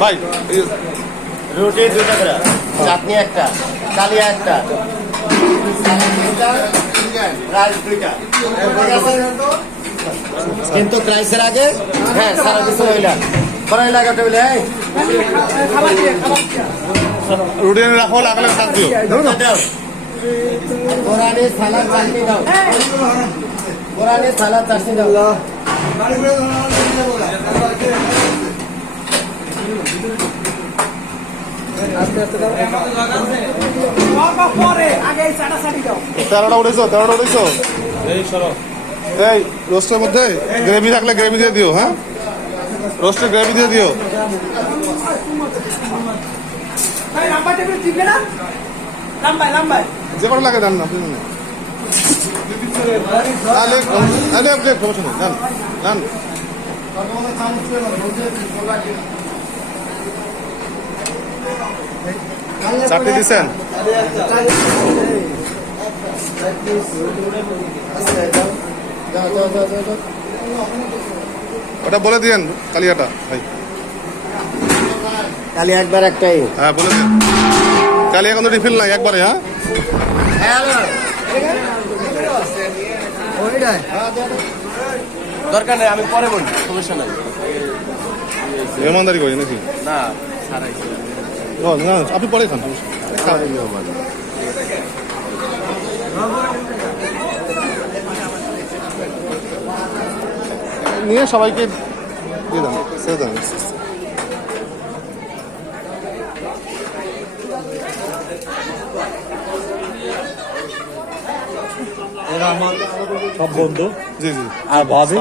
ভাই রুটি 2 টাকা, চাটনি একটা, কালিয়া একটা, রাইস 2টা। কিন্তু ক্রাইসের আগে হ্যাঁ সারা কিছু হইলা করাই লাগাতে হইলে রুটি এনে রাখো, লাগালে শাক দিও। দাও কোরআনে সালাদ চাটনি দাও, কোরআনে সালাদ চাটনি দাও। তেরোটা উঠেছো এই রোস্টের মধ্যে গ্রেভি থাকলে গ্রেভি দিয়ে দিও। হ্যাঁ, রোস্টের গ্রেভি দিয়ে দিও। যে কটা লাগে দেন না আপনি চাটনি দিচ্ছেন? ওটা বলে দিয়েন কালিয়াটা ভাই। কালিয়া একবার একটাই। হ্যাঁ বলে দিন। কালিয়া কিন্তু রিফিল নাই একবারে। হ্যাঁ দরকার নেই, আমি পরে বলি, সমস্যা নাই। মেহমানদারি করি নাকি? না না আপনি পরে খান। নিয়ে সবাইকে দিয়ে দেন, ছেড়ে দেন। এরা আমার সব বন্ধু। জি জি আর ভাবি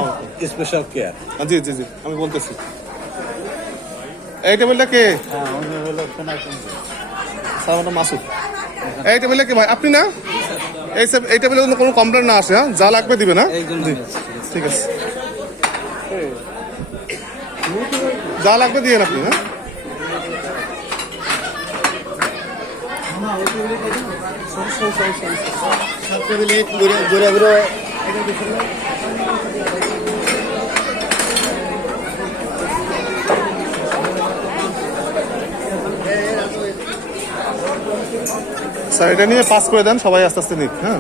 স্পেশাল কেয়ার। জি জি জি আমি বলতেছি। এই টেবিলটা কে? স্যার আমার মাসুদ। এই টেবিলটা কে ভাই? আপনি না? এই টেবিলে কোনো কমপ্লেন না আসে। হ্যাঁ, যা লাগবে দিবে না? জি ঠিক আছে, যা লাগবে দিয়েন আপনি। হ্যাঁ ঘুরে ঘুরে স্যার এটা নিয়ে পাস করে দেন, সবাই আস্তে আস্তে নিক। হ্যাঁ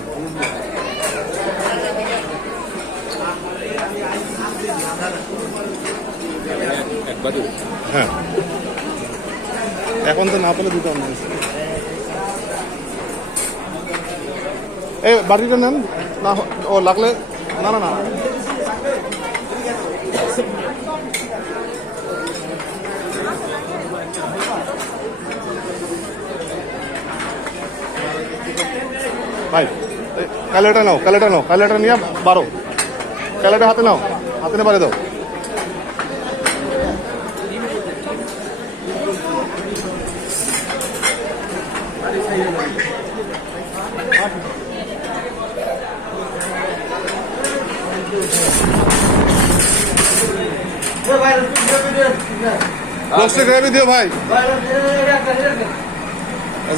হ্যাঁ এখন তো না পেলে দিতে হবে। এই বাড়িটা নেন না, ও লাগলে না না না ভাই ক্যালেটা নাও, ক্যালেটা নিয়ে 12 ক্যালেটা হাতে নাও, হাতে নিয়ে বাড়ি দাও। রোস্টেড গ্রেভি দিও ভাই।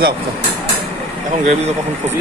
যাও এখন গ্রেভি তো কখন খুব